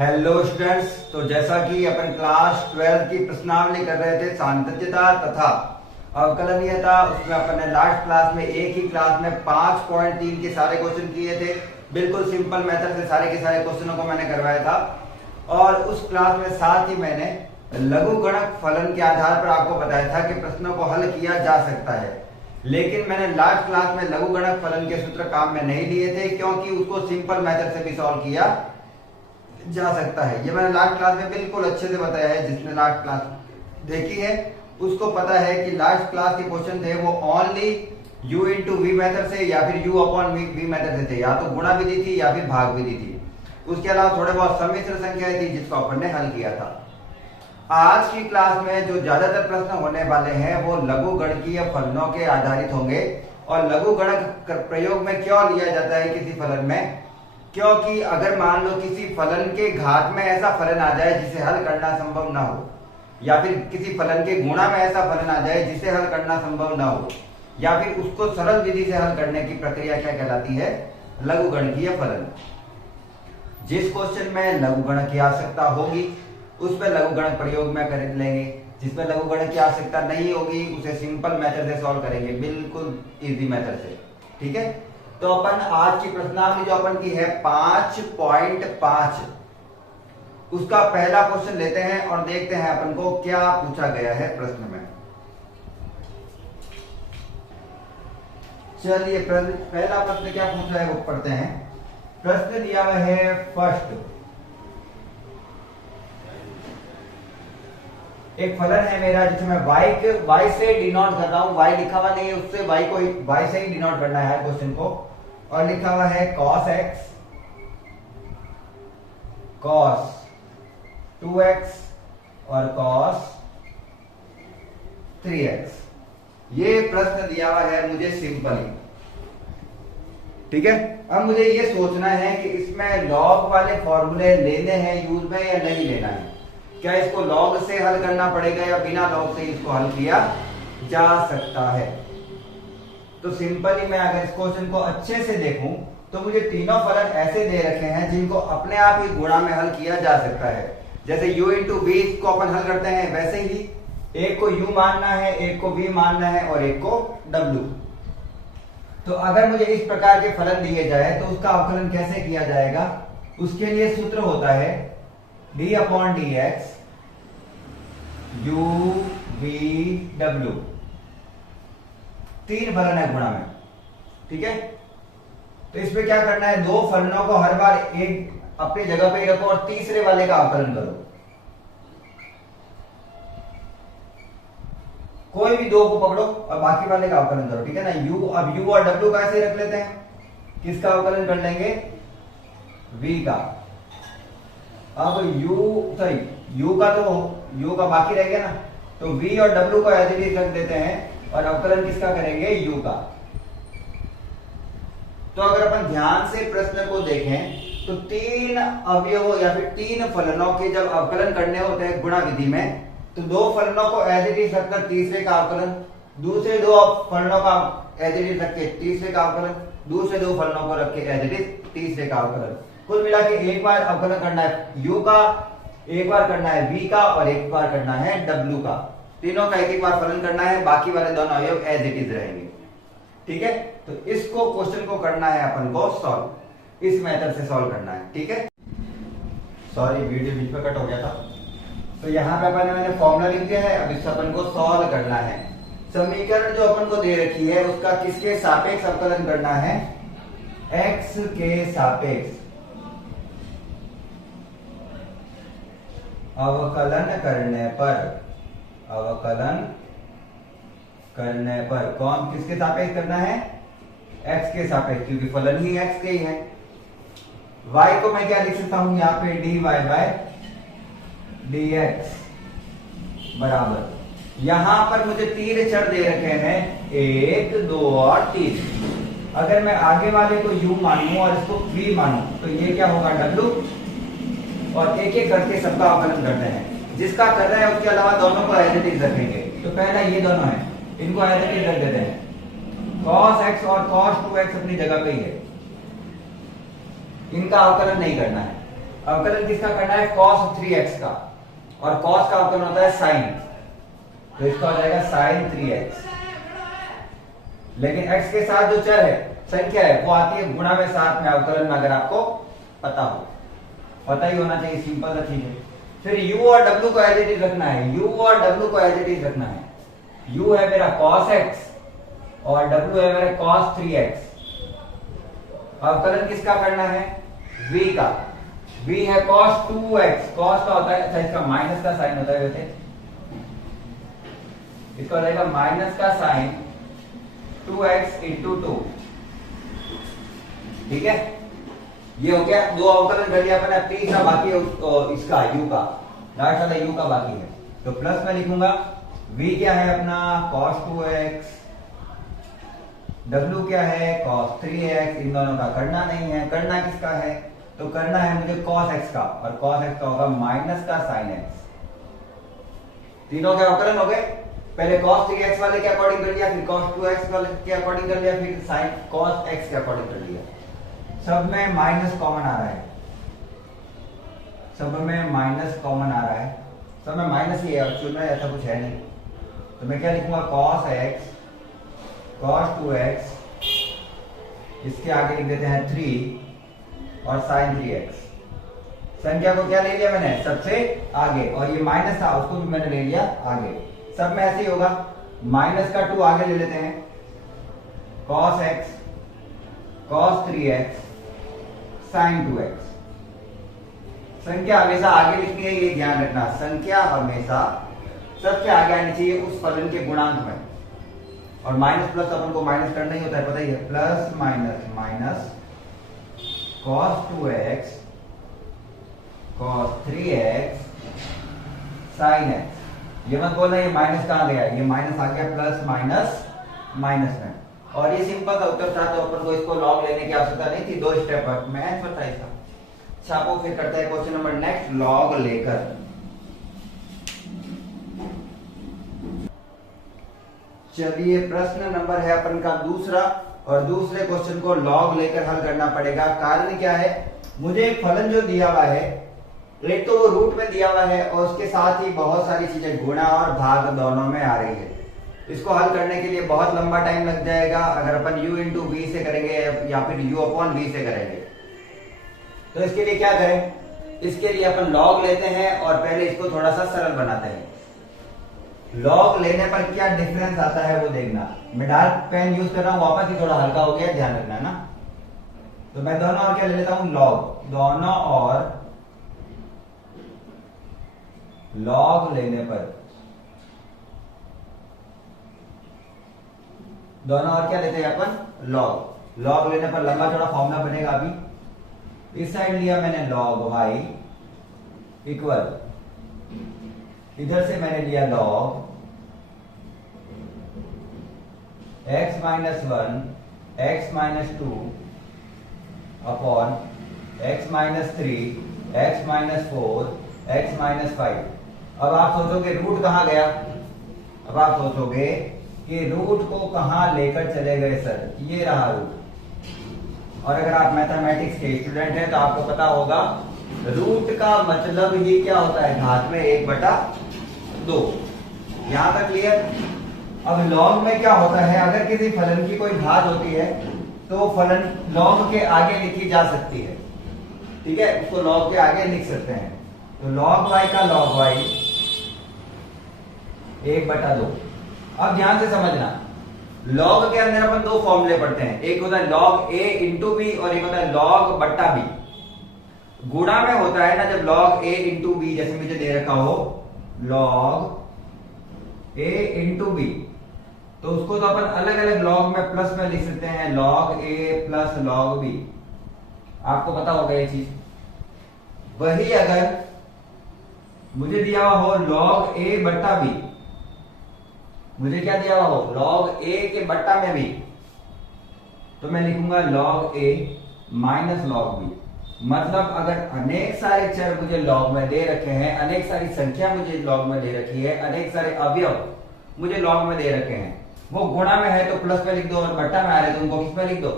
Hello students. तो जैसा कि अपन क्लास 12 की प्रश्नावली कर रहे थे सांतत्यता तथा अवकलनीयता, उसमें अपन ने लास्ट क्लास में एक ही क्लास में 5.3 के सारे क्वेश्चन किए थे। बिल्कुल सिंपल मेथड से सारे के सारे क्वेश्चनों को मैंने करवाया था। और उस क्लास में साथ ही मैंने लघुगणक फलन के आधार पर आपको बताया था कि प्रश्नों को हल किया जा सकता है। लेकिन मैंने लास्ट क्लास में लघुगणक फलन के सूत्र काम में नहीं लिए थे, क्योंकि उसको सिंपल मेथड से भी सॉल्व किया जा सकता है। ये मैंने लास्ट क्लास में बिल्कुल अच्छे से बताया है। जिसने लास्ट क्लास देखी है उसको पता है कि लास्ट क्लास के क्वेश्चन थे वो only u into v method से या फिर u अपॉन वी मेथड से थे, या तो गुणा विधि थी या फिर भाग विधि थी। उसके अलावा थोड़े बहुत सम्मिश्र संख्याएं थी जिसको अपन ने हल किया था। आज की क्लास में जो ज्यादातर प्रश्न होने वाले हैं वो लघुगणकीय फलनों के आधारित होंगे। और लघुगणक प्रयोग में क्यों लिया जाता है किसी फलन में, क्योंकि अगर मान लो किसी फलन के घात में ऐसा फलन आ जाए जिसे हल करना संभव ना हो, या फिर किसी फलन के गुणा में ऐसा फलन आ जाए जिसे हल करना संभव ना हो, या फिर उसको सरल विधि से हल करने की प्रक्रिया क्या कहलाती है, लघुगणकीय फलन। जिस क्वेश्चन में लघुगणक की आवश्यकता होगी उस पर लघुगणक प्रयोग में कर लेंगे, जिसमें लघुगणक की आवश्यकता नहीं होगी उसे सिंपल मेथड से सॉल्व करेंगे, बिल्कुल इजी मेथड से। ठीक है, तो अपन आज की प्रश्नावली जो अपन की है 5.5, उसका पहला क्वेश्चन लेते हैं और देखते हैं अपन को क्या पूछा गया है प्रश्न में। चलिए पहला प्रश्न क्या पूछ रहा है वो पढ़ते हैं। प्रश्न दिया हुआ है फर्स्ट, एक फलन है मेरा जिसमें y से डिनोट कर रहा हूं। y लिखा हुआ नहीं है, उससे y से ही डिनोट करना है क्वेश्चन को। और लिखा हुआ है cos x, cos 2x और cos 3x। ये प्रश्न दिया हुआ है मुझे सिंपली। ठीक है, अब मुझे ये सोचना है कि इसमें लॉग वाले फॉर्मूले लेने हैं यूज में या नहीं लेना है। क्या इसको लॉग से हल करना पड़ेगा या बिना लॉग से इसको हल किया जा सकता है। तो सिंपली मैं अगर इस क्वेश्चन को अच्छे से देखूं तो मुझे तीनों फलन ऐसे दे रखे हैं जिनको अपने आप ही गुणा में हल किया जा सकता है। जैसे u इंटू वी को अपन हल करते हैं वैसे ही एक को u मानना है, एक को v मानना है और एक को w। तो अगर मुझे इस प्रकार के फलन दिए जाए तो उसका अवकलन कैसे किया जाएगा, उसके लिए सूत्र होता है d upon d x u v w। तीन फलन है गुणा में। ठीक है, तो इसमें क्या करना है, दो फलनों को हर बार एक अपनी जगह पे रखो और तीसरे वाले का अवकलन करो। कोई भी दो को पकड़ो और बाकी वाले का अवकलन करो। ठीक है ना, अब u और w का ऐसे रख लेते हैं। किसका अवकलन कर लेंगे, v का। अब u का बाकी रह गया ना, तो v और w को एज इट इज रख देते हैं और अवकलन किसका करेंगे, u का। तो अगर अपन ध्यान से प्रश्न को देखें तो तीन अवयवों या फिर तीन फलनों के जब अवकलन करने होते हैं गुणा विधि में, तो दो फलनों को एज इट इज रखकर तीसरे का अवकलन, दूसरे दो फलनों का एज इट इज रख के तीसरे का अवकलन, दूसरे दो फलनों को रख के एज इट इज तीसरे का अवकलन। कुल मिला के एक बार अवकलन करना है u का, एक बार करना है v का और एक बार करना है w का। तीनों का एक एक बार फलन करना है, बाकी वाले दोनों अवयव एज इट इज रहेंगे। ठीक है, तो इसको क्वेश्चन को करना है अपन को सॉल्व, इस मेथड से सॉल्व करना है। ठीक है, सॉरी वीडियो बीच में कट हो गया था। तो यहाँ पे अपन मैंने फॉर्मूला लिख दिया है, अब इस अपन को सॉल्व करना है। समीकरण जो अपन को दे रखी है उसका किसके सापेक्ष अवकलन करना है, x के सापेक्ष अवकलन करने पर कौन किसके सापेक्ष करना है, x के सापेक्ष, क्योंकि फलन ही x के ही है। y को मैं क्या लिख सकता हूं यहाँ पे, dy बाय dx बराबर, यहां पर मुझे तीन चर दे रखे हैं 1 2 और 3। अगर मैं आगे वाले को u मानूं और इसको v मानूं तो ये क्या होगा w, और एक एक करके सबका अवकलन करते हैं। जिसका कर रहे हैं उसके अलावा दोनों को एज इट इज रखेंगे। तो पहला ये दोनों है, इनको एज इट इज रख देते हैं। cos x और cos 2x अपनी जगह पे ही है, इनका अवकलन नहीं करना है। अवकलन किसका करना है? cos 3x का, और cos का अवकलन होता है sin, तो इसका हो जाएगा sin 3x। लेकिन x के साथ जो चर है, संख्या है, वो आती है गुणा में साथ में अवकलन में, अगर आपको पता हो, पता ही होना चाहिए, सिंपल सा चीज है। फिर u और w को एज इट इज रखना है, u और w को एज इट इज रखना है। u है मेरा cos x और w है मेरा cos 3x। अवकलन किसका करना है? v का। v है cos 2x, cos का होता है, अच्छा इसका माइनस का साइन होता है वैसे, इसका हो जाएगा माइनस का साइन 2x इंटू 2, ठीक है। ये हो गया, दो अवकलन कर लिया अपने, तीसरा बाकी है इसका u का, लास्ट वाला u का बाकी है, तो प्लस में लिखूंगा। v क्या है अपना? cos 2x, w क्या है? cos 3x। इन दोनों का करना नहीं है, करना किसका है? तो करना है मुझे cos x का, और cos x का होगा माइनस का sin x। तीनों के अवकलन हो गए, पहले cos 3x वाले के अकॉर्डिंग कर लिया, फिर cos 2x वाले के अकॉर्डिंग कर लिया, फिर sin cos x के अकॉर्डिंग कर लिया। सब में माइनस कॉमन आ रहा है, सब में माइनस कॉमन आ रहा है, सब में माइनस ही है, एक्चुअल में ऐसा कुछ है नहीं। तो मैं क्या लिखूंगा? cos x, cos 2x, इसके आगे लिख देते हैं 3 और sin 3x। संख्या को क्या ले लिया मैंने? सबसे आगे, और ये माइनस था उसको भी मैंने ले लिया आगे। सब में ऐसे ही होगा, माइनस का 2 आगे ले लेते हैं, cos x, cos 3x, sin 2x। संख्या हमेशा आगे लिखनी है, ये ध्यान रखना, संख्या हमेशा सबसे आगे आनी चाहिए उस फलन के गुणांक में। और माइनस प्लस अपन को माइनस करना ही होता है, पता ही है, plus minus minus cos 2x, cos 3x, sin x। ये मत बोलना ये माइनस कहां गया, ये माइनस आ गया प्लस माइनस माइनस में। और ये सिंपल सा उत्तर था, तो अपन को इसको लॉग लेने की आवश्यकता नहीं थी, 2 स्टेप में आंसर था इसका। छापो, फिर करते हैं क्वेश्चन नंबर नेक्स्ट, लॉग लेकर। चलिए प्रश्न नंबर है अपन का दूसरा, और दूसरे क्वेश्चन को लॉग लेकर हल करना पड़ेगा। कारण क्या है? मुझे एक फलन जो दिया हुआ है, एक तो वो रूट में दिया हुआ है, और उसके साथ ही बहुत सारी चीजें गुणा और भाग दोनों में आ रही है। इसको हल करने के लिए बहुत लंबा टाइम लग जाएगा अगर अपन u इंटू v से करेंगे या फिर u अपॉन v से करेंगे। तो इसके लिए क्या करें? इसके लिए अपन लॉग लेते हैं और पहले इसको थोड़ा सा सरल बनाते हैं। लॉग लेने पर क्या डिफरेंस आता है वो देखना। मैं डार्क पेन यूज कर रहा हूं, वापस ही थोड़ा हल्का हो गया, ध्यान रखना ना। तो मैं दोनों और क्या ले लेता हूं? लॉग। दोनों और लॉग लेने पर, दोनों और क्या लेते हैं अपन? लॉग। लॉग लेने पर लंबा चौड़ा फॉर्मूला बनेगा। अभी इस साइड लिया मैंने log y इक्वल, इधर से मैंने लिया log x minus 1 x minus 2 upon x minus 3 x minus 4 x minus 5। अब आप सोचोगे रूट कहां गया? अब आप सोचोगे कि रूट को कहां लेकर चले गए सर? ये रहा रूट। और अगर आप मैथमेटिक्स के स्टूडेंट हैं तो आपको पता होगा रूट का मतलब ही क्या होता है? घात में 1/2। यहां तक क्लियर? अब लॉग में क्या होता है? अगर किसी फलन की कोई घात होती है तो फलन लॉग के आगे लिखी जा सकती है, ठीक है, उसको लॉग के आगे लिख सकते हैं। तो log y का log y 1/2। अब ध्यान से समझना, log के अंदर अपन 2 फॉर्मूले पढ़ते हैं, एक होता है log a इंटू बी और एक होता है log बट्टा बी। गुणा में होता है ना जब log a इंटू बी, जैसे मुझे दे रखा हो log a इंटू बी, तो उसको तो अपन अलग अलग log में प्लस में लिख सकते हैं, log a plus log b। आपको पता होगा ये चीज। वही अगर मुझे दिया हुआ हो log a बट्टा b, मुझे क्या दिया हुआ हो? log a के बट्टा में b, तो मैं लिखूंगा log a minus log b। मतलब अगर अनेक सारे चर मुझे log में दे रखे हैं, अनेक सारी संख्या मुझे log में दे रखी है, अनेक सारे अवयव मुझे log में दे रखे हैं, वो गुणा में है तो प्लस में लिख दो, और बट्टा में आ रहे तो उनको किस में लिख दो?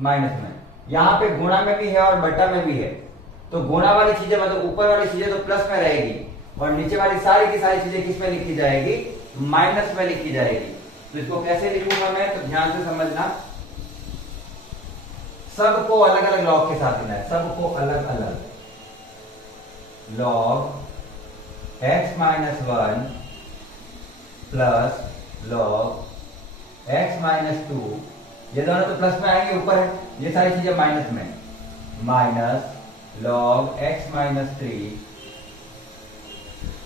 माइनस में। यहां पे गुणा में भी है और बट्टा में भी है, तो गुणा वाली चीजें मतलब ऊपर वाली चीजें तो प्लस में रहेगी और नीचे वाली सारी की सारी चीजें किस में लिखी जाएगी, माइनस में लिखी जाएगी। तो इसको कैसे लिखूंगा मैं, तो ध्यान से समझना, सबको अलग अलग लॉग के साथ लेना है, सबको अलग अलग log x minus 1 plus log x minus 2, ये दोनों तो प्लस में आएंगे, ऊपर है, ये सारी चीजें माइनस में, minus log x minus 3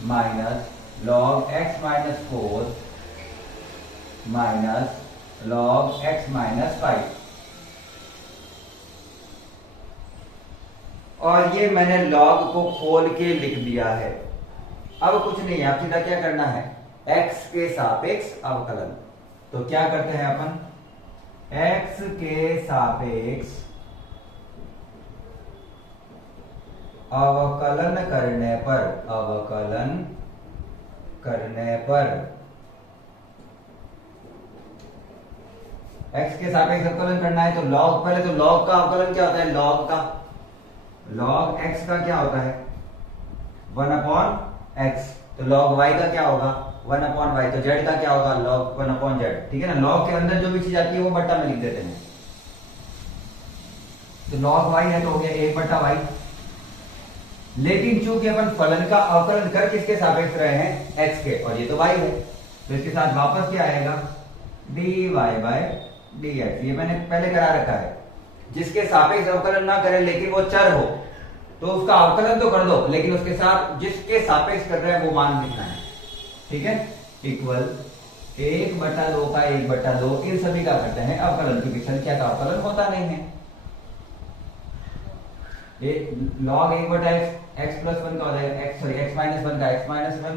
minus log x minus 4 minus log x minus 5। और ये मैंने लॉग को खोल के लिख दिया है। अब कुछ नहीं है, अब सीधा क्या करना है, x के सापेक्ष अवकलन। तो क्या करते हैं अपन, x के सापेक्ष अवकलन करने पर, अवकलन करने पर x के सापेक्ष अवकलन करना है तो लॉग, पहले तो लॉग का अवकलन क्या होता है, लॉग का, लॉग x का क्या होता है 1 अपॉन x, तो लॉग y का क्या होगा 1 अपॉन y, तो z का क्या होगा लॉग 1 अपॉन z, ठीक है ना। लॉग के अंदर जो भी चीज आती है वो बट्टा में लिख देते हैं, तो लॉग y है तो हो गया 1 बट्टा y। लेकिन चूंकि अपन फलन का अवकलन कर किसके सापेक्ष रहे हैं, x के, और ये तो y है, तो इसके साथ वापस क्या आएगा dy बाय dx, ये मैंने पहले करा रखा है। जिसके सापेक्ष अवकलन ना करें लेकिन वो चर हो तो उसका अवकलन तो कर दो, लेकिन उसके साथ जिसके सापेक्ष कर रहे हैं वो मान लिखना है, ठीक है। इक्वल 1 बटा 2 का 1 बटा 2, इन सभी का करते हैं अवकलन, क्योंकि संख्या का अवकलन होता नहीं है। लॉग 1 बटा x प्लस 1 का हो जाएगा x माइनस 1 का x माइनस 1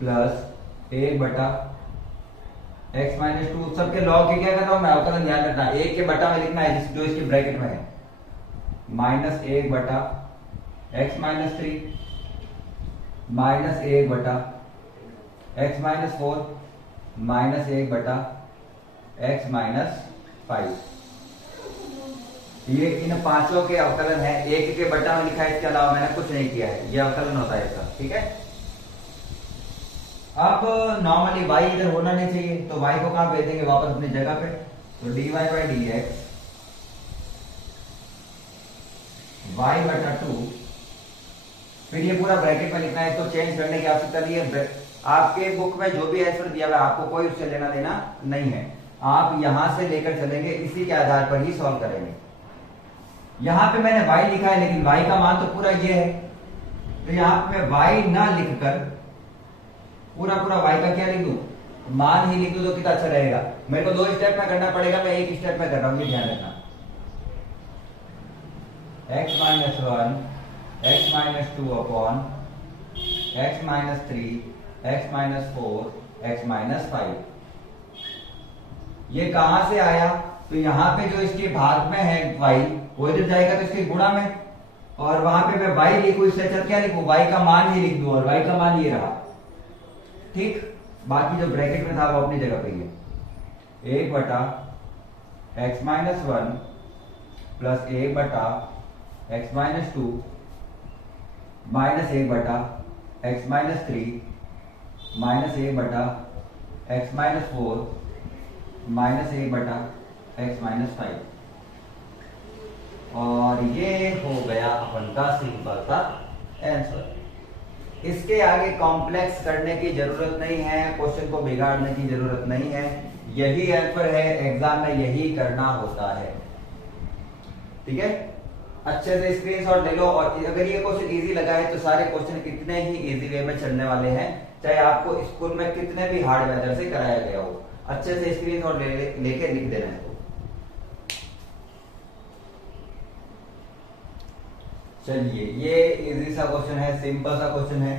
प्लस 1 बटा x माइनस 2, सबके लॉग के क्या कर रहा हूं मैं, अवकलन ध्यान रखना, 1 के बटा में लिखना है जो इसके ब्रैकेट में है, माइनस 1 बटा x माइनस 3 माइनस 1 बटा x माइनस 4 माइनस 1 बटा x माइनस 5। ये इन पांचों के अवकलन है, 1 के बटा में लिखा है, इसके अलावा मैंने कुछ नहीं किया है, ये अवकलन होता है इसका, ठीक है। अब नॉर्मली y इधर होना नहीं चाहिए, तो y को कहां भेज देंगे, वापस अपनी जगह पे, तो dy बाई dx y बटा 2, फिर ये पूरा ब्रैकेट में लिखना है, इसको चेंज करने की आवश्यकता नहीं है। आपके बुक में जो भी आंसर दिया हुआ है आपको कोई उससे लेना देना नहीं है, आप यहां से लेकर चलेंगे, इसी के आधार पर ही सॉल्व करेंगे। यहां पे मैंने y लिखा है लेकिन y का मान तो पूरा ये है, तो यहां पे y ना लिखकर पूरा y का क्या लिख दूं, मान ही लिख दूं, तो कितना अच्छा रहेगा। मेरे को 2 स्टेप में करना पड़ेगा, मैं 1 स्टेप में कर रहा हूं, ये ध्यान रखना। x minus 1 x minus 2 upon x minus 3 x minus 4 x minus 5। ये कहां से आया, तो यहां पे जो इसके भाग में है y, वो इधर जाएगा तो इसके गुणा में, और वहां पे मैं y लिखूं, इससे अच्छा क्या लिखूं, y का मान ही लिख दूं, और y का मान ये रहा, ठीक। बाकी जो ब्रैकेट में था वो अपनी जगह पे ही है, 1 बटा x माइनस 1 प्लस 1 बटा x माइनस 2 माइनस 1 बटा x माइनस 3 माइनस 1 बटा x माइनस 4 माइनस 1 बटा x माइनस 5। और ये हो गया अपन का सिंपल सा आंसर। इसके आगे कॉम्प्लेक्स करने की जरूरत नहीं है, क्वेश्चन को बिगाड़ने की जरूरत नहीं है, यही आंसर है, एग्जाम में यही करना होता है, ठीक है। अच्छे से स्क्रीनशॉट ले लो, और अगर ये क्वेश्चन इजी लगा है तो सारे क्वेश्चन कितने ही इजी वे में चलने वाले हैं, चाहे आपको स्कूल में कितने भी हार्ड मेथड से कराया गया हो। अच्छे से स्क्रीनशॉट लेके लिख देना इसको। चलिए, ये इजी सा क्वेश्चन है, सिंपल सा क्वेश्चन है,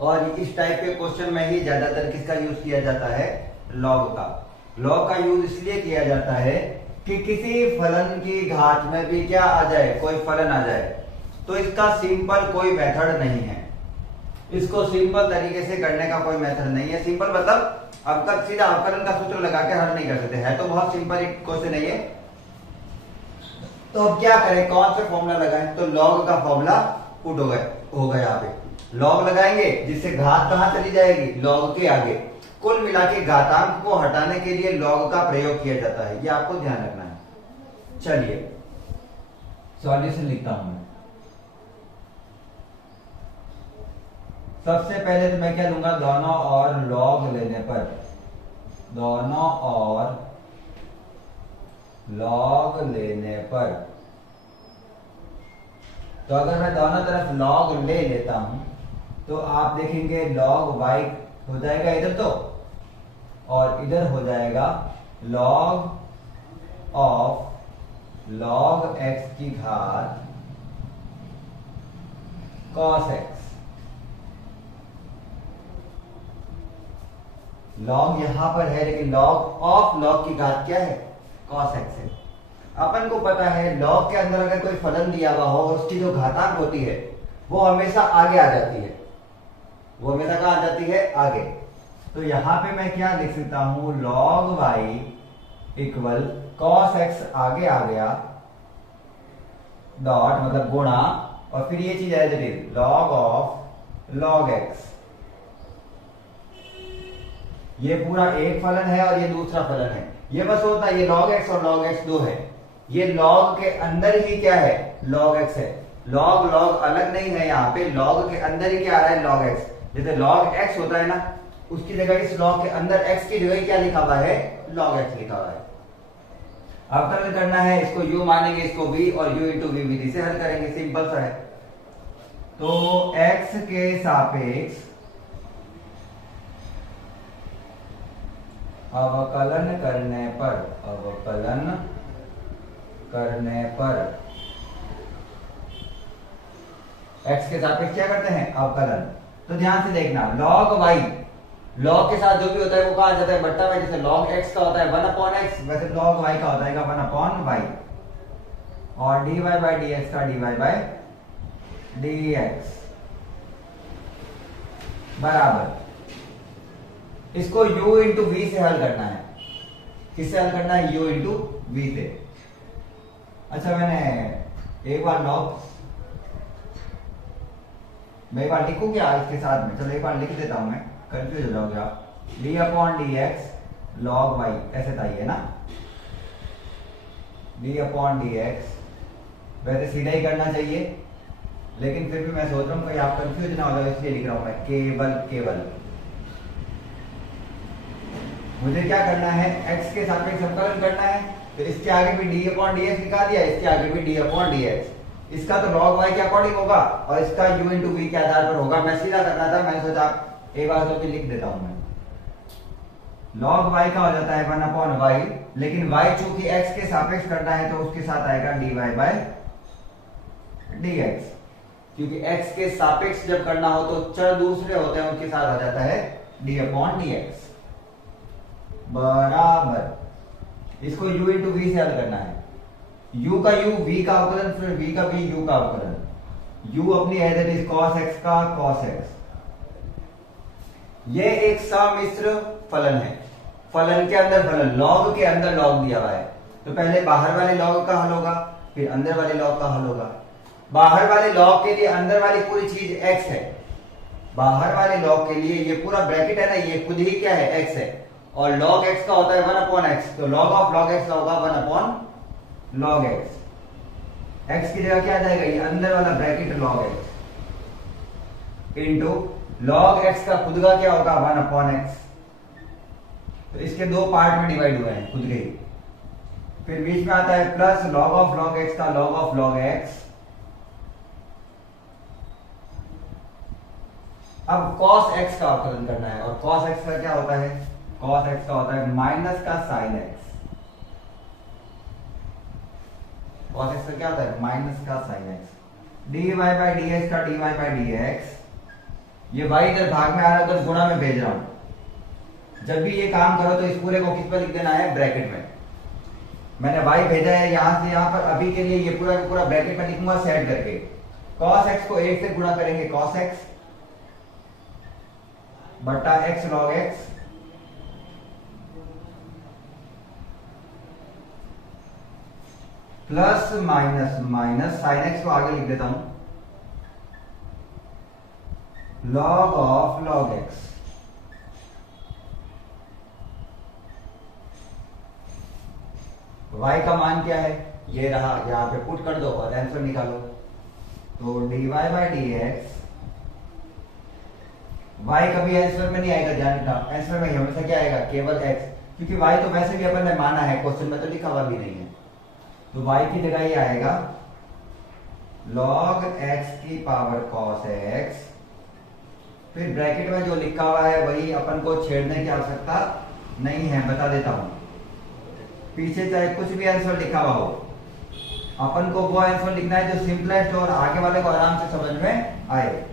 और इस टाइप के क्वेश्चन में ही ज्यादातर किसका यूज किया जाता है, लॉग का। लॉग का यूज इसलिए किया जाता है कि किसी फलन की घात में भी क्या आ जाए, कोई फलन आ जाए, तो इसका सिंपल कोई मेथड नहीं है, इसको सिंपल तरीके से करने का कोई मेथड नहीं है। सिंपल मतलब अब तक सीधा अवकलन का सूत्र लगा के हल नहीं कर सकते, है तो बहुत सिंपल एक क्वेश्चन है ये। तो अब क्या करें, कौन सा फॉर्मूला लगाएं? तो लॉग का फॉर्मूला पुट होगा यहाँ पे लॉग लगाएंगे, जिससे घात कहां चली जाएगी, लॉग के आगे। कुल मिला के घातांक को हटाने के लिए लॉग का प्रयोग किया जाता है, ये आपको ध्यान रखना है। चलिए सॉल्यूशन लिखता हूं मैं। सबसे पहले तो मैं क्या लूंगा, दोनों और लॉग लेने पर, दोनों और लॉग लेने पर, तो अगर मैं दोनों तरफ लॉग ले लेता हूं तो आप देखेंगे लॉग y हो जाएगा इधर तो, और इधर हो जाएगा लॉग ऑफ लॉग x की घात cos x। लॉग यहां पर है, लेकिन लॉग ऑफ लॉग की घात क्या है, cos x है। अपन को पता है लॉग के अंदर अगर कोई फलन दिया हुआ हो, उसकी जो घातांक होती है वो हमेशा आगे आ जाती है, वो हमेशा कहां आ जाती है, आगे। तो यहां पे मैं क्या लिख सकता हूं, log y equal cos x आगे आ गया, डॉट मतलब गुणा, और फिर ये चीज as it is log of log x। ये पूरा एक फलन है और ये दूसरा फलन है। ये बस होता है, ये log x और log x दो है, ये log के अंदर ही क्या है, log x है। log log अलग नहीं है, यहाँ पे log के अंदर ही क्या आ रहा है, log x। जैसे log x होता है ना, उसकी जगह इस log के अंदर x की जगह क्या लिखा हुआ है, log x लिखा हुआ है। अवकलन करना है, इसको u मानेंगे, इसको v, और u इंटू v विधि से हल करेंगे, सिंपल सा है। तो x के सापेक्ष अवकलन करने पर, अवकलन करने पर x के सापेक्ष क्या करते हैं, अवकलन। तो ध्यान से देखना, log y, log के साथ जो भी होता है वो कहा जाता है बट्टा में। जैसे log x का होता है 1/x, वैसे log y का होता है 1/y, और dy बाई dx का dy बाई dx बराबर, इसको u इंटू v से हल करना है। किससे हल करना है, u इंटू v से। अच्छा मैंने एक बार मैं एक बार लिखूं क्या इसके साथ में, चलो एक बार लिख देता हूं मैं, कंफ्यूज हो जाओगे आप। d upon d x log y, ऐसे था ये ना, d अपॉन डी एक्स। वैसे सीधा ही करना चाहिए, लेकिन फिर भी मैं सोच रहा हूँ कोई आप कंफ्यूज ना हो जाए, इसलिए लिख रहा हूं मैं केवल मुझे क्या करना है, x के सापेक्ष अवकलन करना है। तो इसके आगे भी d अपॉन डी एक्स लिखा दिया, इसके आगे भी d अपॉन डी एक्स। इसका तो log y के अकॉर्डिंग होगा और इसका u इंटू v के आधार पर होगा। मैं सीधा करना था, मैंने सोचा एक बार सोच लिख देता हूं मैं। log y का हो जाता है 1/y, लेकिन y चूंकि x के सापेक्ष करना है तो उसके साथ आएगा dy बाय dx, क्योंकि x के सापेक्ष जब करना हो तो चर दूसरे होते हैं, उनके साथ आ जाता है d अपॉन dx बराबर। इसको u इंटू v से हल करना है, u का u, v का अवकलन, फिर v का v, u का अवकलन। u अपनी है दैट इज cos x का cos x। ये एक सम्मिश्र फलन है, फलन के अंदर फलन, log के अंदर log दिया हुआ है। तो पहले बाहर वाले log का हल होगा, फिर अंदर वाले log का हल होगा। बाहर वाले log के लिए अंदर वाली पूरी चीज x है, बाहर वाले log के लिए ये पूरा ब्रैकेट है ना, ये खुद ही क्या है, x है। और log x का होता है 1/x, तो log ऑफ log x का होगा 1/log x। x की जगह क्या आ जाएगा, ये अंदर वाला bracket log x into log x का खुद का क्या होगा 1/x। तो इसके दो पार्ट में डिवाइड हुए हैं खुद के ही। फिर बीच में आता है plus log of log x का log ऑफ log x। अब cos x का अवकलन करना है, और cos x का क्या होता है, cos x का होता है माइनस का sin x। cos x का क्या होता है, माइनस का sin x। dy by dx का dy बाई dx, ये y इधर भाग में आ रहा है, उधर गुणा में भेज रहा हूं। जब भी ये काम करो तो इस पूरे को किस पर लिख देना है, ब्रैकेट में। मैंने y भेजा है यहां से यहां पर, अभी के लिए ये पूरा का पूरा ब्रैकेट में लिखूंगा सेट करके। cos x को 8 से गुणा करेंगे, cos x बटा x log x plus minus minus sine x को आगे लिख देता हूं, log of log x. y का मान क्या है, ये रहा, यहां पे पुट कर दो और आंसर निकालो। तो dy by D x, y कभी आंसर में नहीं आएगा, ध्यान रखना, आंसर में हमेशा क्या आएगा, केवल x, क्योंकि y तो वैसे भी अपन ने माना है, क्वेश्चन में तो लिखा हुआ भी नहीं है। तो y की जगह ये आएगा log x की पावर cos x, फिर ब्रैकेट में जो लिखा हुआ है वही अपन को छेड़ने की आवश्यकता नहीं है, बता देता हूं। पीछे चाहे कुछ भी आंसर लिखा हुआ हो, अपन को वो आंसर लिखना है जो सिंपलेस्ट और आगे वाले को आराम से समझ में आए।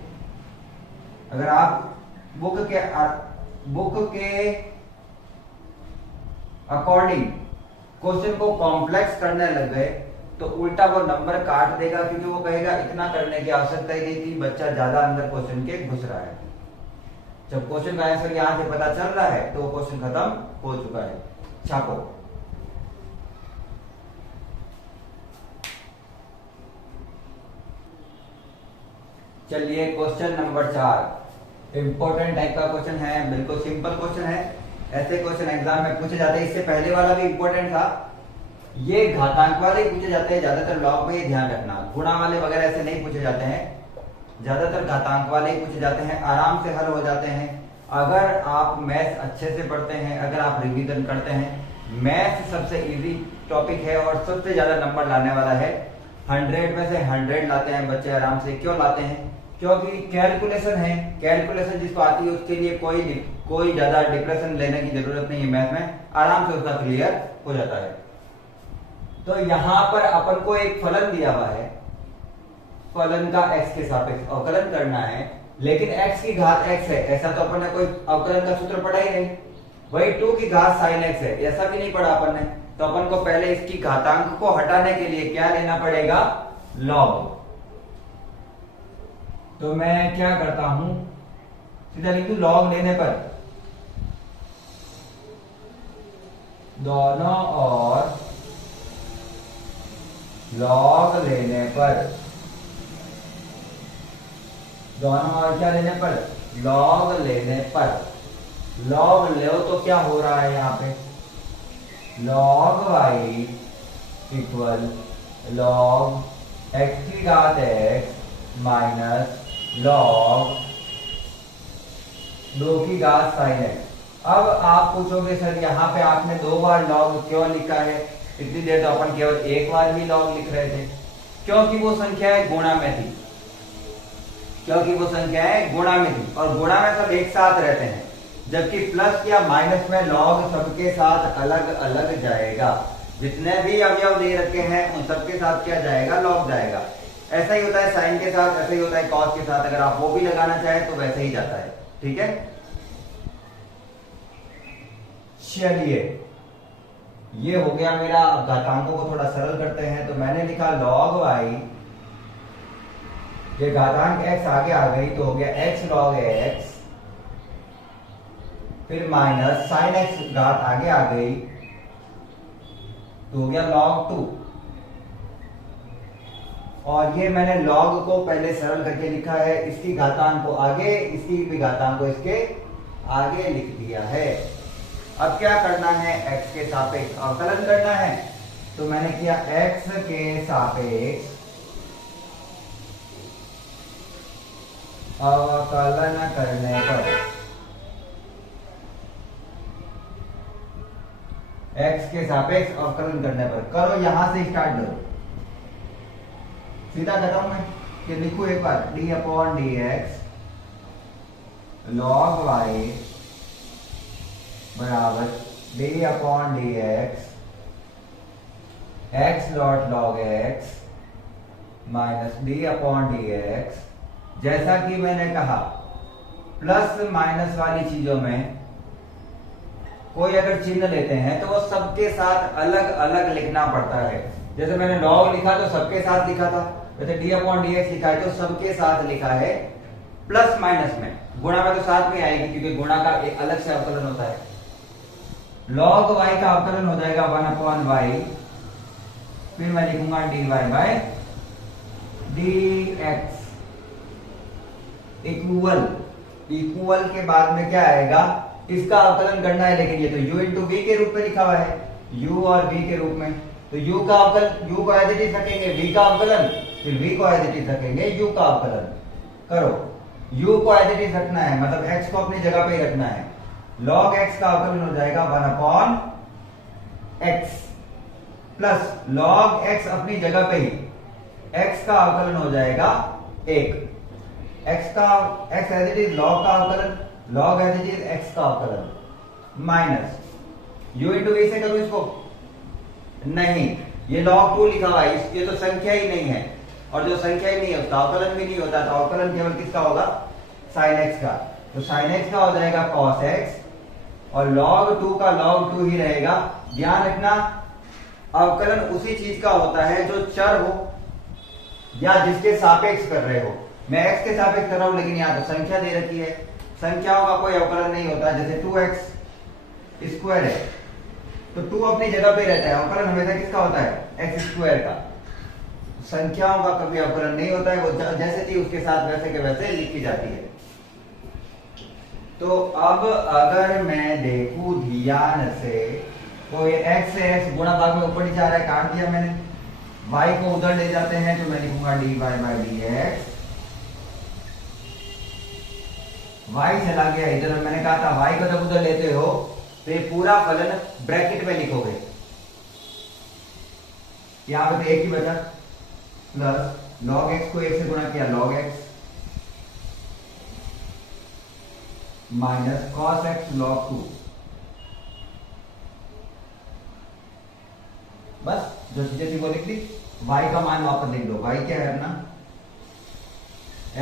अगर आप बुक के अकॉर्डिंग क्वेश्चन को कॉम्प्लेक्स करने लग गए तो उल्टा वो नंबर काट देगा, क्योंकि वो कहेगा इतना करने की आवश्यकता ही नहीं थी, बच्चा ज्यादा अंदर क्वेश्चन के घुस रहा है। जब क्वेश्चन का आंसर यहां से पता चल रहा है तो वो क्वेश्चन खत्म हो चुका है। छापो। चलिए क्वेश्चन नंबर 4 इंपॉर्टेंट टाइप का क्वेश्चन है, बिल्कुल सिंपल क्वेश्चन है। ऐसे क्वेश्चन एग्जाम में पूछे जाते हैं, इससे पहले वाला भी इंपॉर्टेंट था। ये घातांक वाले पूछे जाते हैं ज्यादातर, लॉग में ये ध्यान रखना, गुणा वाले वगैरह ऐसे नहीं पूछे जाते हैं, ज्यादातर घातांक वाले ही पूछे जाते हैं, आराम से हल हो जाते हैं। अगर आप मैथ्स अच्छे से पढ़ते हैं, अगर आप रिवीजन करते हैं, मैथ्स सबसे इजी टॉपिक है और सबसे ज्यादा नंबर लाने वाला है। 100 में से 100 लाते हैं बच्चे आराम से। क्यों लाते हैं? क्योंकि कैलकुलेशन है, कैलकुलेशन जिसको आती है उसके लिए कोई ज्यादा डिप्रेशन लेने की जरूरत नहीं है, मैथ में आराम से उसका क्लियर हो जाता है। तो यहां पर अपन को एक फलन दिया हुआ है, फलन का x के सापेक्ष अवकलन करना है, लेकिन x की घात x है, ऐसा तो अपन ने कोई अवकलन का सूत्र पढ़ा ही नहीं। वही 2 की घात sin x है, ऐसा भी नहीं पढ़ा अपन ने। तो अपन को पहले इसकी घातांक को हटाने के लिए क्या लेना पड़ेगा, लॉग। तो मैं क्या करता हूं, सीधा लिख दूं लॉग लेने पर दोनों और लॉग लेने पर, दोनों और क्या लेने पर, लॉग लेने पर। लॉग लो तो क्या हो रहा है यहाँ पे, log y equal log x की घात x माइनस log 2 की घात sin x। अब आप पूछोगे सर यहाँ पे आपने 2 बार log क्यों लिखा है? इतनी देर तो अपन केवल एक बार ही log लिख रहे थे, क्योंकि वो संख्याएं गुणा में थी, क्योंकि वो संख्याएं गुणा में थी और गुणा में सब एक साथ रहते हैं, जबकि प्लस या माइनस में लॉग सबके साथ अलग अलग जाएगा। जितने भी अवयव दे रखे हैं उन सबके साथ क्या जाएगा, लॉग जाएगा। ऐसा ही होता है साइन के साथ, ऐसा ही होता है कॉस के साथ, अगर आप वो भी लगाना चाहें तो वैसे ही जाता है। ठीक है, चलिए ये हो गया मेरा। अब घातांकों को थोड़ा सरल करते हैं, तो मैंने लिखा log y, ये घातांक x आगे आ गई तो हो गया x log x, फिर माइनस साइन x घात आगे आ गई तो हो गया log 2। और ये मैंने log को पहले सरल करके लिखा है, इसकी घातांक को आगे, इसकी भी घातांक को इसके आगे लिख दिया है। अब क्या करना है, x के सापेक्ष अवकलन करना है, तो मैंने किया x के सापेक्ष अवकलन करने पर, x के सापेक्ष अवकलन करने पर करो, यहां से स्टार्ट करो, सीधा करता हूं मैं कि लिखू एक बार d upon d x log y बराबर d upon d x x lot log x minus d upon d x. जैसा कि मैंने कहा प्लस माइनस वाली चीजों में कोई अगर चिन्ह लेते हैं तो वो सबके साथ अलग अलग लिखना पड़ता है। जैसे मैंने log लिखा तो सबके साथ लिखा था, वैसे d अपॉन डी एक्स लिखा है तो सबके साथ लिखा है। प्लस माइनस में, गुणा में तो साथ में आएगी क्योंकि गुणा का एक अलग से अवकलन होता है। log y का अवकलन हो जाएगा 1 अपॉन y फिर मैं लिखूंगा dy बाय dx इक्वल के बाद में क्या आएगा, इसका अवकलन करना है, लेकिन ये तो u इंटू वी के रूप में लिखा हुआ है, u और v के रूप में, तो u का अवकलन u को एज इट इज रखेंगे, v का अवकलन फिर v को एज इट इज रखेंगे, u का अवकलन करो, u को एज इट इज रखना है, मतलब x को अपनी जगह पे ही रखना है, log x का अवकलन हो जाएगा 1 upon x plus log x अपनी जगह पे ही, x का अवकलन हो जाएगा 1, x as it is log का अवकलन, log as it is x का अवकलन माइनस u इंटू वी से करूं इसको, नहीं, ये log 2 लिखा हुआ है, ये तो संख्या ही नहीं है, और जो संख्या ही नहीं है उसका अवकलन भी नहीं होता, तो अवकलन केवल किसका होगा, sin x का, तो sin x का हो जाएगा cos x, और log 2 का log 2 ही रहेगा। ध्यान रखना अवकलन उसी चीज का होता है जो चर हो या जिसके सापेक्ष कर रहे हो, मैं x के सापेक्ष कर रहा हूं, लेकिन यहाँ तो संख्या दे रखी है, संख्याओं का कोई अवकलन नहीं होता, जैसे 2x स्क्वायर है तो 2 अपनी जगह पे रहता है, अवकलन हमेशा किसका होता है, x स्क्वायर का, संख्याओं का कभी अवकलन नहीं होता है, वो जैसे थी उसके साथ वैसे के वैसे लिखी जाती है। तो अब अगर मैं देखूं ध्यान से, तो ये x से x गुणा भाग में ऊपर नीचे आ रहा है, काट दिया मैंने, y को उधर ले जाते हैं तो मैं लिखूंगा dy बाय dx, y चला गया इधर, मैंने कहा था y को जब उधर लेते हो तो ये पूरा फलन ब्रैकेट में लिखोगे, यहां पे तो एक ही बचा, प्लस log x को 1 से गुणा किया log x minus cos x log 2, बस जो चीजें थी वो लिख दी, y का मान वापस लिख दो, y क्या है अपना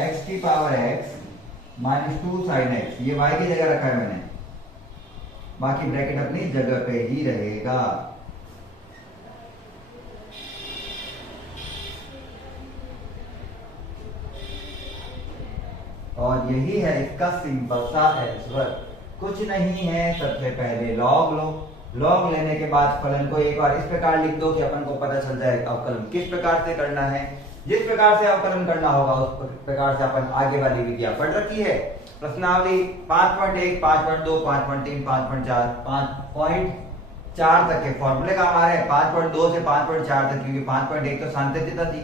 x की power x minus 2 sin x, ये y की जगह रखा है मैंने, बाकी ब्रैकेट अपनी जगह पे ही रहेगा। और यही है इसका सिंपल सा आंसर, कुछ नहीं है, सबसे पहले log लो, log लेने के बाद फलन को एक बार इस प्रकार लिख दो कि अपन को पता चल जाए अवकलन किस प्रकार से करना है, जिस प्रकार से अवकलन करना होगा उस प्रकार से अपन आगे वाली विधियां पढ़ रखी है। प्रश्नावली 5.1, 5.2, 5.3, 5.4, 5.4 तक के फॉर्मूले काम आ रहे हैं, 5.2 से 5.4 तक, क्योंकि 5.1 तो सांतत्यता थी,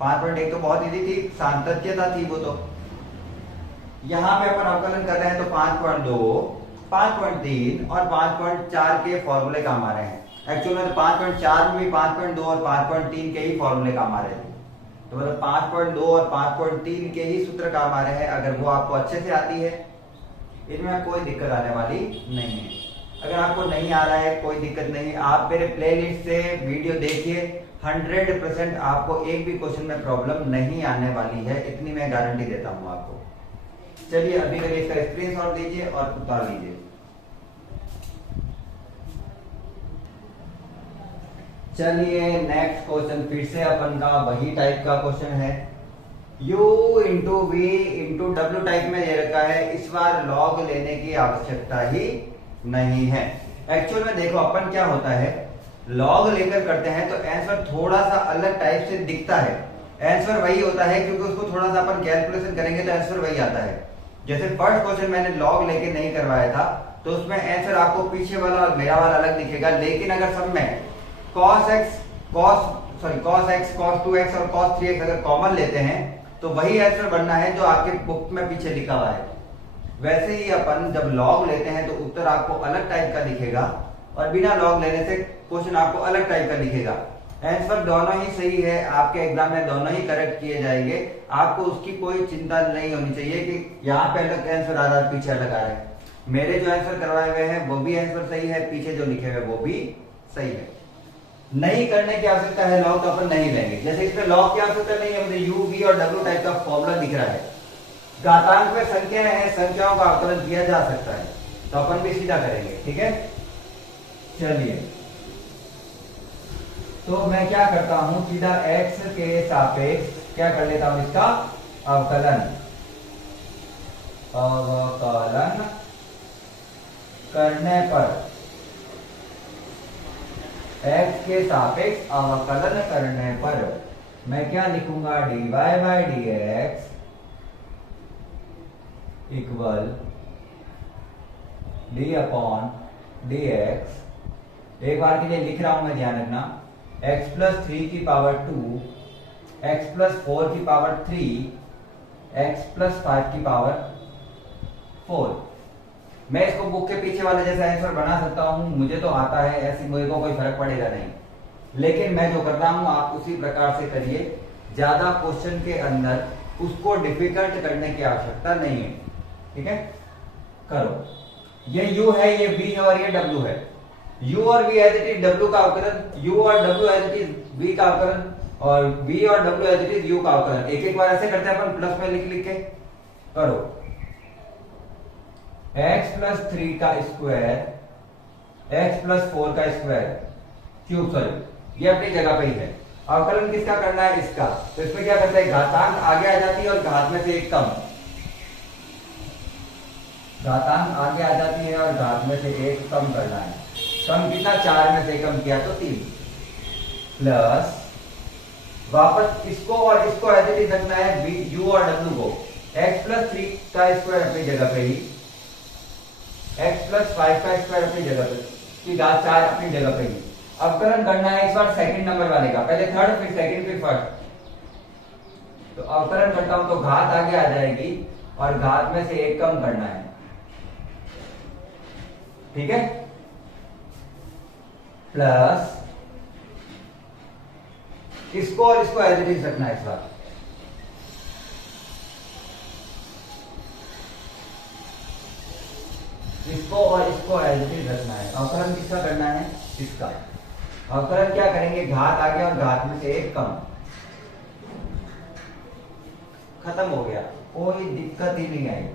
5.1 तो बहुत इजी थी, सांतत्यता थी वो तो, यहाँ पे अपन अवकलन कर रहे हैं तो 5.2, 5.3 और 5.4 के फॉर्मूले काम आ रहे हैं। एक्चुअल में तो 5.4 में भी 5.2 और 5.3 के ही फॉर्मूले काम आ रहे हैं, तो मतलब 5.2 और 5.3 के ही सूत्र काम आ रहे हैं। अगर वो आपको अच्छे से आती है, इनमें कोई दिक्कत आने वाली नहीं है। अगर आपको नहीं आ रहा है कोई दिक्कत नहीं, आप मेरे प्लेलिस्ट से वीडियो देखिए, 100% आपको एक भी क्वेश्चन में प्रॉब्लम नहीं आने वाली है, इतनी मैं गारंटी देता हूं आपको। चलिए अभी तक इसका स्क्रीनशॉट दीजिए और उतार लीजिए। चलिए नेक्स्ट क्वेश्चन फिर से अपन का वही टाइप का क्वेश्चन है, u इंटू वी इंटू डब्ल्यू टाइप में दे रखा है, इस बार log लेने की आवश्यकता ही नहीं है। एक्चुअल में देखो अपन क्या होता है, log लेकर करते हैं तो आंसर थोड़ा सा अलग टाइप से दिखता है, आंसर वही होता है क्योंकि उसको थोड़ा सा अपन कैलकुलेशन करेंगे तो आंसर वही आता है। जैसे फर्स्ट क्वेश्चन मैंने log लेके नहीं करवाया था तो उसमें आंसर आपको पीछे वाला और मेरा वाला अलग दिखेगा, लेकिन अगर सब में cos x, cos 2x और cos 3x अगर कॉमन लेते हैं तो वही आंसर बनना है जो आपके बुक में पीछे लिखा हुआ है। वैसे ही अपन जब log लेते हैं तो उत्तर आपको अलग टाइप का दिखेगा और बिना log लेने से क्वेश्चन आपको अलग टाइप का दिखेगा। आंसर दोनों ही सही है, आपके एग्जाम में दोनों ही करेक्ट किए जाएंगे, आपको उसकी कोई चिंता नहीं होनी चाहिए कि यहाँ पे अलग आंसर आ रहा है पीछे अलग आ रहा है। मेरे जो आंसर करवाए हुए हैं वो भी आंसर सही है, पीछे जो लिखे हुए वो भी सही है। नहीं करने की आवश्यकता है log तो अपन नहीं लेंगे। जैसे इसमें log की आवश्यकता नहीं है, मुझे u, v और w टाइप का फॉर्मूला दिख रहा है, घातांक में संख्या है, संख्याओं का आकलन किया जा सकता है, तो अपन भी सीधा करेंगे। ठीक है, चलिए तो मैं क्या करता हूं, सीधा x के सापेक्ष क्या कर लेता हूं, इसका अवकलन करने पर x के सापेक्ष अवकलन करने पर मैं क्या लिखूंगा, dy by D x equal D upon d x. एक बार के लिए लिख रहा हूं मैं, ध्यान रखना, x प्लस 3 की पावर 2, x प्लस 4 की पावर 3, x प्लस 5 की पावर 4। मैं इसको बुक के पीछे वाले जैसा आंसर बना सकता हूं, मुझे तो आता है, ऐसी मुझे को कोई फर्क पड़ेगा नहीं। लेकिन मैं जो कर रहा हूं आप उसी प्रकार से करिए, ज्यादा क्वेश्चन के अंदर उसको डिफिकल्ट करने की आवश्यकता नहीं है। ठीक है, करो। ये u है, ये v है और ये w है। u और v as it is w का अवकलन, u और w as it is v का अवकलन, और v और w as it is u का अवकलन। एक एक बार ऐसे करते हैं अपन, प्लस में लिख लिख के करो। x प्लस 3 का स्क्वायर, x प्लस 4 का स्क्वायर क्यूब, सॉरी ये अपनी जगह पे ही है। अवकलन किसका करना है, इसका। तो इसमें क्या करते हैं, घातांक आगे आ जाती है और घात में से एक कम, घातांक आगे आ जाती है और घात में से एक कम करना है। कम कितना, 4 में से कम किया तो 3, प्लस वापस इसको और इसको एज इट इज रखना है, u और w को। x प्लस 3 का स्क्वायर अपनी जगह पे ही, x प्लस 5 का स्क्वायर अपनी जगह पे की घात 4 अपनी जगह पे ही। अवकलन करना है इस बार सेकंड नंबर वाले का, पहले थर्ड फिर सेकंड फिर फर्स्ट। तो अवकलन करता हूं तो घात आगे आ जाएगी और घात में से एक कम करना है। ठीक है, प्लस इसको और इसको एज इट इज रखना है इस बार। इसको और इसको एज इट इज रखना है। अवकलन किसका करना है, इसका। अवकलन क्या करेंगे, घात आगे और घात में से एक कम, खत्म हो गया, कोई दिक्कत ही नहीं आई।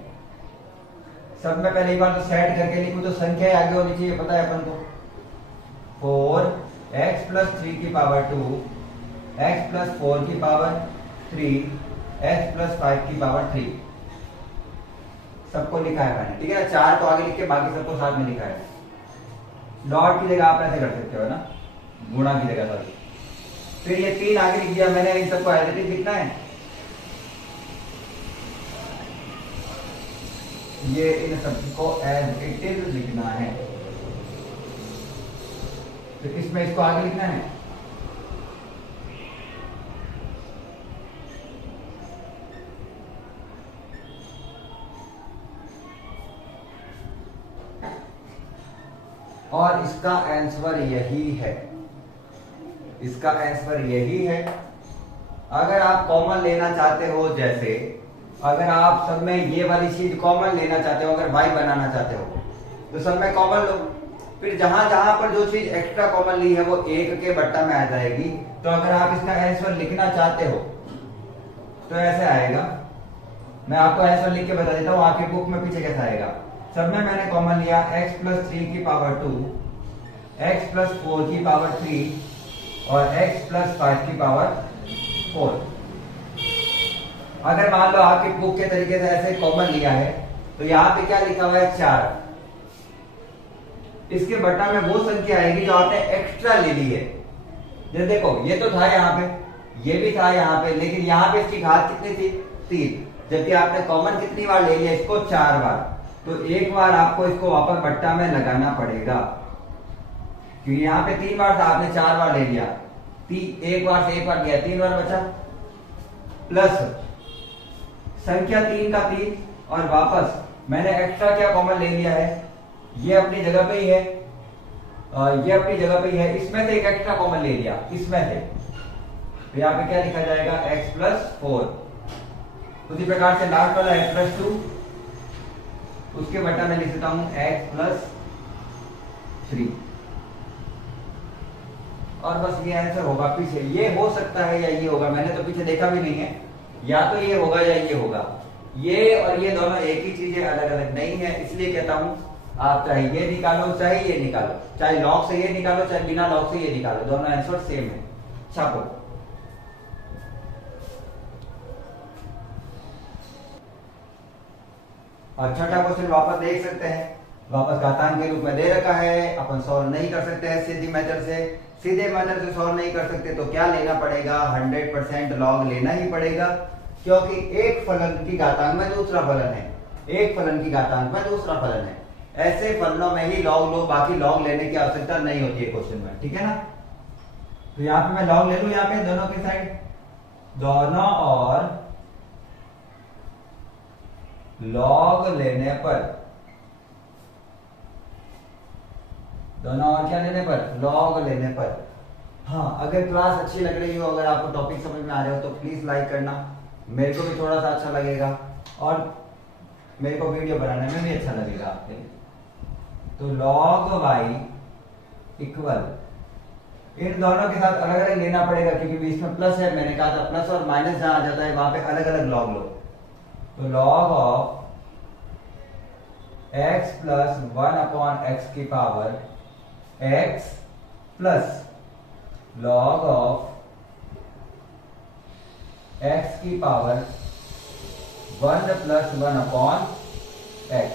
सब में पहले एक बार तो सेट करके लिखूं तो संख्या आगे होनी चाहिए, पता है अपन को। 4x प्लस 3 की पावर 2, x प्लस 4 की पावर 3, x प्लस 5 की पावर 3, सबको लिखा है मैंने। ठीक है ना, 4 को आगे लिख के बाकी सबको साथ में लिखा है। डॉट की जगह आप ऐसे कर सकते हो ना, गुणा की जगह, सॉरी। फिर ये 3 आगे लिख दिया मैंने, इन सबको एज इट इज लिखना है। ये इन सबको एज इट इज लिखना है। तो इसमें इसको आगे लिखना है। और इसका आंसर यही है, इसका आंसर यही है। अगर आप कॉमन लेना चाहते हो, जैसे अगर आप सब में ये वाली चीज कॉमन लेना चाहते हो, अगर y बनाना चाहते हो तो सब में कॉमन लो। फिर जहां जहां पर जो चीज एक्स्ट्रा कॉमन ली है वो एक के बट्टा में आ जाएगी। तो अगर आप इसका आंसर लिखना चाहते हो तो ऐसे आएगा। मैं आपको आंसर लिख के बता देता हूँ, आपकी बुक में पीछे कैसा आएगा। सब में मैंने कॉमन लिया x प्लस 3 की पावर 2, x प्लस 4 की पावर 3 और x प्लस 5 की पावर 4। अगर मान लो आपकी बुक के तरीके से ऐसे कॉमन लिया है तो यहाँ पे क्या लिखा हुआ है, 4। इसके बट्टा में वो संख्या आएगी जो आपने एक्स्ट्रा ले ली है। जैसे देखो, ये तो था यहाँ पे, ये भी था यहाँ पे, लेकिन यहाँ पे इसकी घात कितनी थी, 3। जबकि आपने कॉमन कितनी बार ले लिया इसको, 4 बार। तो एक बार आपको इसको वापस बट्टा में लगाना पड़ेगा, क्योंकि यहाँ पे 3 बार था, आपने 4 बार ले लिया। एक बार से एक बार गया, 3 बार बचा, प्लस संख्या 3 का 3 और वापस मैंने एक्स्ट्रा क्या कॉमन ले लिया है, ये अपनी जगह पे ही है, ये अपनी जगह पे ही है। इसमें से एक एक्स्ट्रा कॉमन ले लिया, इसमें से। तो यहाँ पे क्या लिखा जाएगा, x प्लस 4। उसी प्रकार से लास्ट वाला x प्लस 2, उसके बट्टा में लिख देता हूं x प्लस 3। और बस ये आंसर होगा। पीछे ये हो सकता है या ये होगा, मैंने तो पीछे देखा भी नहीं है, या तो ये होगा या ये होगा। ये और ये दोनों एक ही चीज है, अलग अलग नहीं है। इसलिए कहता हूं आप चाहे ये निकालो चाहे ये निकालो, चाहे लॉग से ये निकालो चाहे बिना लॉग से ये निकालो, दोनों आंसर सेम है। छापो। और छठा क्वेश्चन वापस देख सकते हैं, वापस घातांक के रूप में दे रखा है, अपन सॉल्व नहीं कर सकते हैं सीधी मेथड से। सीधे मेथड से सॉल्व नहीं कर सकते तो क्या लेना पड़ेगा, 100% लॉग लेना ही पड़ेगा, क्योंकि एक फलन की घातांक में दूसरा फलन है, एक फलन की घातांक में दूसरा फलन है। ऐसे फलनों में ही लॉग लो, बाकी लॉग लेने की आवश्यकता नहीं होती है क्वेश्चन में, ठीक है ना। तो यहाँ पे मैं लॉग ले लूं, यहाँ पे दोनों की साइड, दोनों और लॉग लेने पर, दोनों और क्या लेने पर, लॉग लेने पर। हाँ, अगर क्लास अच्छी लग रही हो, अगर आपको टॉपिक समझ में आ रहा हो तो प्लीज लाइक करना, मेरे को भी थोड़ा सा अच्छा लगेगा और मेरे को वीडियो बनाने में भी अच्छा लगेगा आपके लिए। तो log y इक्वल, इन दोनों के साथ अलग अलग लेना पड़ेगा क्योंकि बीच में प्लस है, मैंने कहा था प्लस और माइनस जहां आ जाता है वहां पे अलग अलग लॉग लो। तो log of x plus 1/x की power x plus log of x की पावर 1 प्लस 1/x,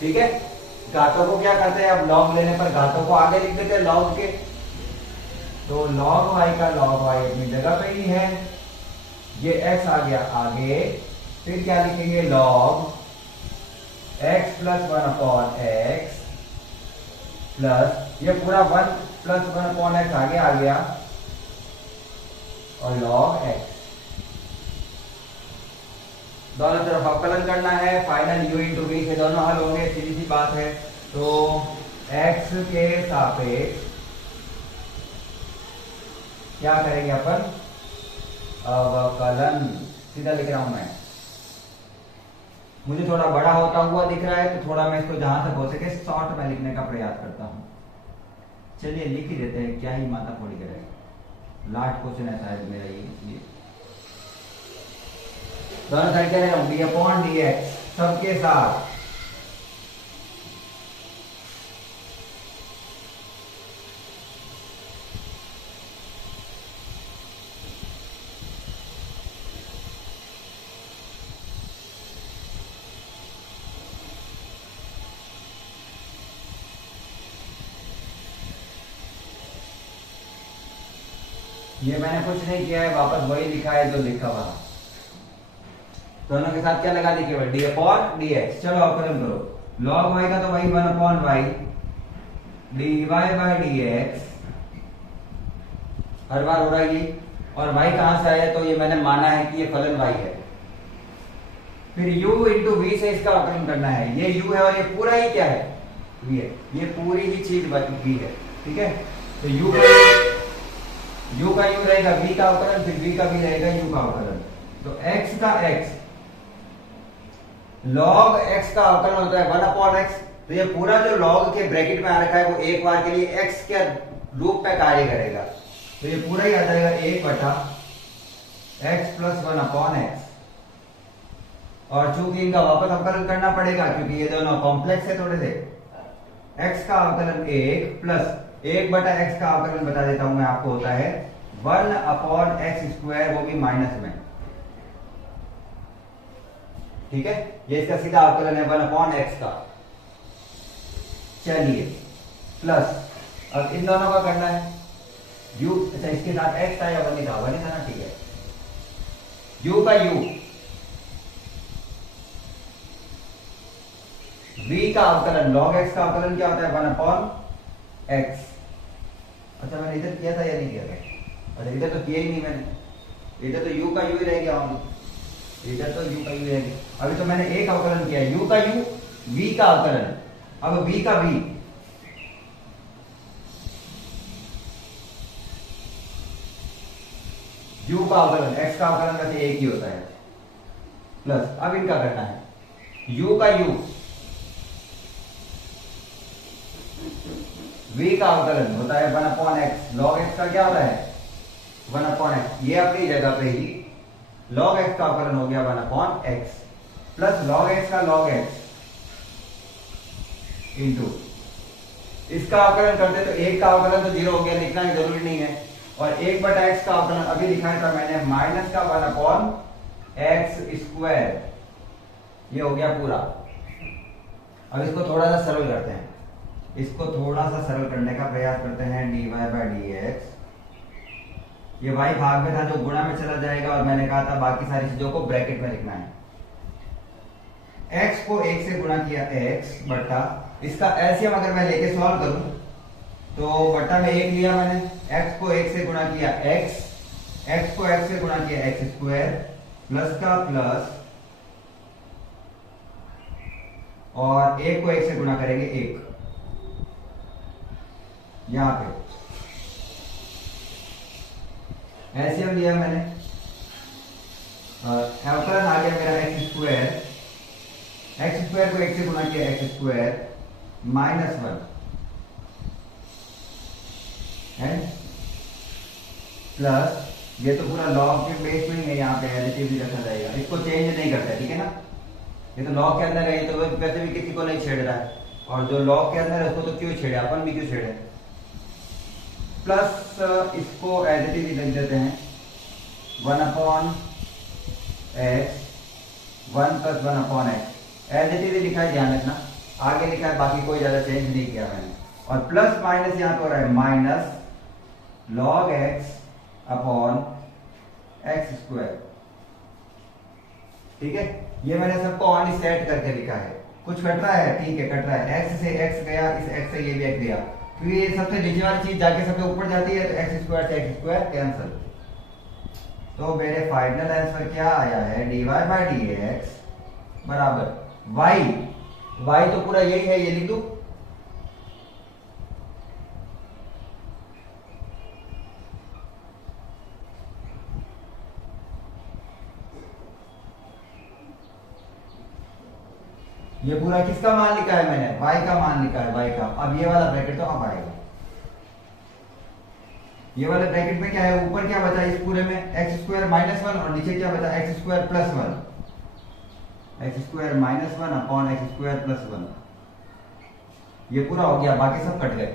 ठीक है। घातों को क्या करते हैं, अब लॉग लेने पर घातों को आगे लिख देते हैं लॉग के, तो log y का log y अपनी जगह पे ही है, ये x आ गया आगे, फिर क्या लिखेंगे log x plus 1/x plus ये पूरा 1 प्लस 1/x आगे आ गया और log x, दोनों तरफ अवकलन करना है, फाइनल u इंटू v से दोनों हल होंगे, सीधी सी बात है। तो x के सापेक्ष क्या करेंगे अपन, अवकलन, सीधा लिख रहा हूं मैं, मुझे थोड़ा बड़ा होता हुआ दिख रहा है तो थोड़ा मैं इसको जहां तक हो सके शॉर्ट में लिखने का प्रयास करता हूं। चलिए लिख ही देते हैं, क्या ही माथा फोड़ी करेगा, लास्ट क्वेश्चन है शायद मेरा ये, इसलिए दोनों साइड क्या ले रहा हूं, d/dx सबके साथ, ये मैंने कुछ नहीं किया है, वापस वही लिखा है जो लिखा हुआ, दोनों के साथ क्या लगा दी केवल d/dx। चलो अवकलन करो, log y का तो वही 1/y dy/dx, हर बार हो रहा है ये, और y कहां से आया, तो ये मैंने माना है कि ये फलन y है। फिर u इंटू v से इसका अवकलन करना है, ये u है और ये पूरा ही क्या है, v है, ये पूरी ही चीज v है, ठीक है। तो u का u रहेगा, v का अवकलन, फिर v का भी रहेगा u का अवकलन। तो x का x, log x का अवकलन होता है 1/x, तो ये पूरा जो log के ब्रैकेट में आ रखा है वो एक बार के लिए x के रूप में कार्य करेगा, तो ये पूरा ही आ जाएगा 1/x प्लस 1/x। और चूंकि इनका वापस अवकलन करना पड़ेगा क्योंकि ये दोनों कॉम्प्लेक्स है थोड़े से, x का अवकलन 1 प्लस 1/x का अवकलन बता देता हूं मैं आपको, होता है 1/x², वो भी माइनस में, ठीक है। ये इसका सीधा अवकलन है 1/x का। चलिए प्लस, अब इन दोनों का करना है u, अच्छा इसके साथ x था या 1 था, 1 था ना, ठीक है। u का u, v का अवकलन, log x का अवकलन क्या होता है 1/x। अच्छा मैंने इधर किया था या नहीं किया था, अच्छा इधर तो किया ही नहीं मैंने, इधर तो u का u ही रह गया, इधर तो u का u रह गया। अभी तो मैंने एक अवकलन किया, u का u, v का अवकलन, अब v का v, u का अवकलन, x का अवकलन वैसे एक ही होता है, प्लस अब इनका करना है u का u, v का अवकलन होता है 1/x, log x का क्या होता है 1/x, ये अपनी जगह पे ही log x का अवकलन हो गया 1/x प्लस log x का log x इंटू इसका अवकलन करते तो एक का अवकलन तो 0 हो गया, लिखना ही जरूरी नहीं है, और 1/x का अवकलन अभी दिखाया था मैंने माइनस का 1/x², ये हो गया पूरा। अब इसको थोड़ा सा सरल करते हैं, इसको थोड़ा सा सरल करने का प्रयास करते हैं। dy बाई डी एक्स, ये y भाग में था जो गुणा में चला जाएगा, और मैंने कहा था बाकी सारी चीजों को ब्रैकेट में लिखना है। x को 1 से गुणा किया x बटा, इसका एलसीएम अगर मैं लेके सॉल्व करूं तो बटा में 1 लिया मैंने, x को 1 से गुणा किया x को x से गुणा किया एक्स स्क्वायर, प्लस का प्लस, और 1 को 1 से गुणा करेंगे 1, यहां पे एलसीएम लिया मैंने, अवकलन आ गया मेरा एक्स स्क्वायर को 1 से गुणा किया x square minus 1 and plus, ये तो पूरा लॉग के बेस में ही है, यहाँ पे एडिटिव भी रखा जाएगा, इसको चेंज नहीं करता, ठीक है ना। ये तो लॉग के अंदर है, तो वैसे भी किसी को नहीं छेड़ रहा है, और जो लॉग के अंदर है उसको तो क्यों छेड़े, अपन भी क्यों छेड़े। प्लस इसको एडिटिव ही लिख देते हैं, 1 upon x, 1 plus 1 upon x, additive ही लिखा है, ध्यान रखना, आगे लिखा है, बाकी कोई ज्यादा चेंज नहीं किया मैंने। और प्लस माइनस यहाँ पर है minus log x upon x square, ठीक है। ये मैंने सबको ऑन सेट करके लिखा है, कुछ कट रहा है, ठीक है कट रहा है, एक्स से एक्स गया, इस एक्स से ये भी एक्स गया, क्योंकि ये सबसे नीचे वाली चीज जाके सबसे ऊपर जाती है, तो एक्स स्क्वायर से एक्स स्क्वायर कैंसिल। तो मेरे फाइनल आंसर क्या आया है, dy बाई डी एक्स बराबर y तो पूरा यही है, ये लिख दू, ये पूरा किसका मान लिखा है मैंने, y का मान लिखा है, y का। अब ये वाला ब्रैकेट तो अब आएगा, ये वाले ब्रैकेट में क्या है, ऊपर क्या बचा इस पूरे में, एक्स स्क्वायर माइनस 1, और नीचे क्या बचा, x square plus 1, x square minus 1 upon x square plus 1, ये पूरा हो गया, बाकी सब कट गए।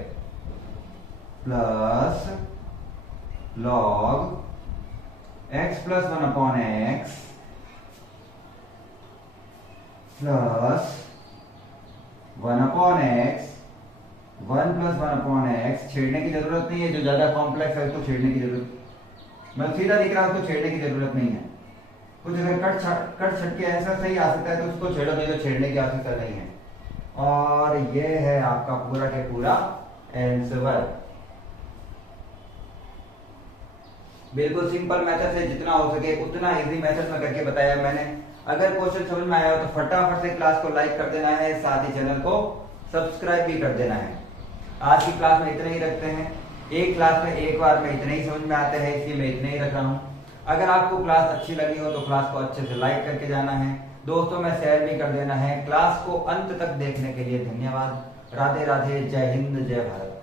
Plus log x plus 1 upon x plus 1 upon x, 1 plus 1 upon x, छेड़ने की जरूरत नहीं है, जो ज्यादा कॉम्प्लेक्स है उसको छेड़ने की जरूरत, मैं सीधा लिख रहा हूं, उसको छेड़ने की जरूरत नहीं है। कुछ अगर कट छट के ऐसा सही आ सकता है तो उसको छेड़ो, नहीं तो छेड़ने की आवश्यकता नहीं है। और ये है आपका पूरा के पूरा आंसर। बिल्कुल सिंपल मेथड से जितना हो सके उतना इजी मेथड में करके बताया मैंने। अगर क्वेश्चन समझ में आया हो तो फटाफट से क्लास को लाइक कर देना है, साथ ही चैनल को सब्सक्राइब भी कर देना है। आज की क्लास में इतना ही रखते हैं, एक क्लास में एक बार में इतना ही समझ में आते हैं, इसलिए मैं इतना ही रख रहा हूँ। अगर आपको क्लास अच्छी लगी हो तो क्लास को अच्छे से लाइक करके जाना है, दोस्तों में शेयर भी कर देना है। क्लास को अंत तक देखने के लिए धन्यवाद। राधे राधे, जय हिंद, जय भारत।